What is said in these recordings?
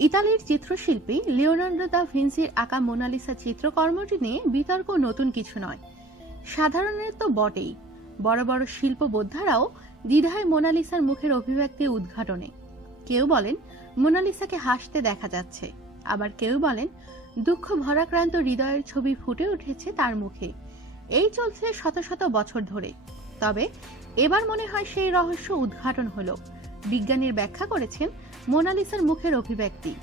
ইতালির চিত্রশিল্পী Leonardo da ভিনসির আঁকা মোনালিসা চিত্রকর্মটি নিয়ে বিতর্ক নতুন কিছু নয়। সাধারণের তো বটেই। বড় বড় শিল্পবোদ্ধারাও দ্বিধায় মোনালিসার মুখের অভিব্যক্তি উদ্ঘাটনে। কেউ বলেন, মোনালিসাকে হাসতে দেখা যাচ্ছে। আবার কেউ বলেন, দুঃখ ভরাক্রান্ত হৃদয়ের ছবি ফুটে উঠেছে তার মুখে। এই চলছে শত শত বছর ধরে। তবে এবার মনে হয় সেই রহস্য উদ্ঘাটন হলো। বিজ্ঞানীর ব্যাখ্যা করেছেন মোনালিসার মুখের অভিব্যক্তি।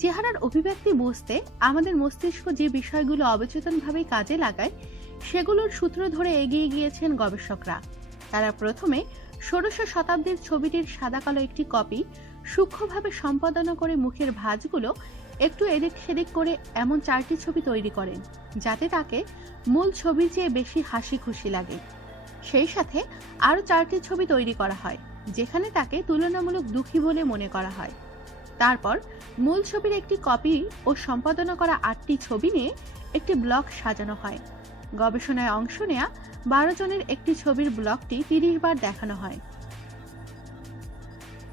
চেহারার অভিব্যক্তি বুঝতে আমাদের মস্তিষ্ক যে বিষয়গুলো অবচেতনভাবে কাজে লাগায়, সেগুলোর সূত্র ধরে এগিয়ে গিয়েছেন গবেষকরা। তারা প্রথমে ষোড়শ শতাব্দীর ছবিটির সাদা কালো একটি কপি সূক্ষ্মভাবে সম্পাদনা করে মুখের ভাঁজগুলো একটু এদিক সেদিক করে এমন চারটি ছবি তৈরি করেন, যাতে তাকে মূল ছবির চেয়ে বেশি হাসি খুশি লাগে। সেই সাথে আরও চারটি ছবি তৈরি করা হয়। যেখানে তাকে তুলনামূলক দুঃখী বলে মনে করা হয়। তারপর মূল ছবির একটি কপি ও সম্পাদনা করা আটটি ছবি নিয়ে একটি ব্লক সাজানো হয়। গবেষণায় অংশ নেয়া বারো জনের একটি ছবির ব্লকটি তিরিশ বার দেখানো হয়।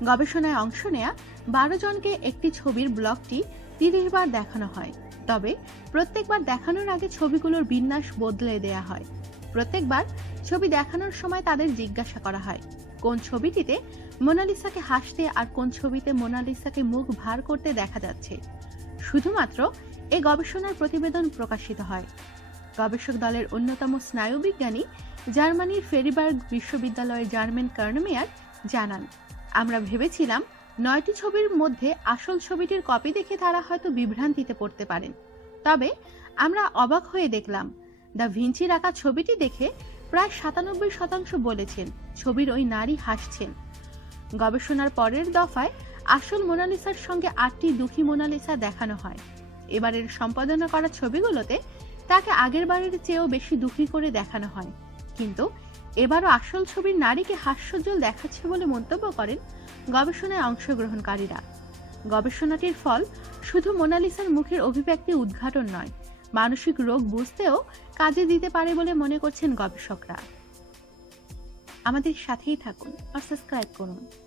গবেষণায় অংশ নেয়া বারো জনকে একটি ছবির ব্লকটি তিরিশ বার দেখানো হয়, তবে প্রত্যেকবার দেখানোর আগে ছবিগুলোর বিন্যাস বদলে দেয়া হয়। প্রত্যেকবার ছবি দেখানোর সময় তাদের জিজ্ঞাসা করা হয়, কোন ছবিটিতে মোনালিসাকে হাসতে আর কোন ছবিতে মোনালিসাকে মুখ ভার করতে দেখা যাচ্ছে। শুধুমাত্র এই গবেষণার প্রতিবেদন প্রকাশিত হয়। গবেষক দলের অন্যতম স্নায়ুবিজ্ঞানী জার্মানির ফেরিবার্গ বিশ্ববিদ্যালয়ের জার্মেন কার্নমেয়ার জানান, আমরা ভেবেছিলাম নয়টি ছবির মধ্যে আসল ছবিটির কপি দেখে তারা হয়তো বিভ্রান্তিতে পড়তে পারেন। তবে আমরা অবাক হয়ে দেখলাম দ্য ভিঞ্চির আঁকা ছবিটি দেখে প্রায় সাতানব্বই শতাংশ বলেছেন, ছবির ওই নারী হাসছেন। গবেষণার পরের দফায় আসল মোনালিসার সঙ্গে আটটি দুঃখী মোনালিসা দেখানো হয়। এবারের সম্পাদনা করা ছবিগুলোতে তাকে আগের বারের চেয়েও বেশি দুঃখী করে দেখানো হয়। কিন্তু এবারও আসল ছবির নারীকে হাস্যজ্জ্বল দেখাচ্ছে বলে মন্তব্য করেন গবেষণায় অংশগ্রহণকারীরা। গবেষণাটির ফল শুধু মোনালিসার মুখের অভিব্যক্তি উদ্ঘাটন নয় মানসিক রোগ বুঝতেও কাজে দিতে পারে বলে মনে করছেন গবেষকরা। আমাদের সাথেই থাকুন আর সাবস্ক্রাইব করুন।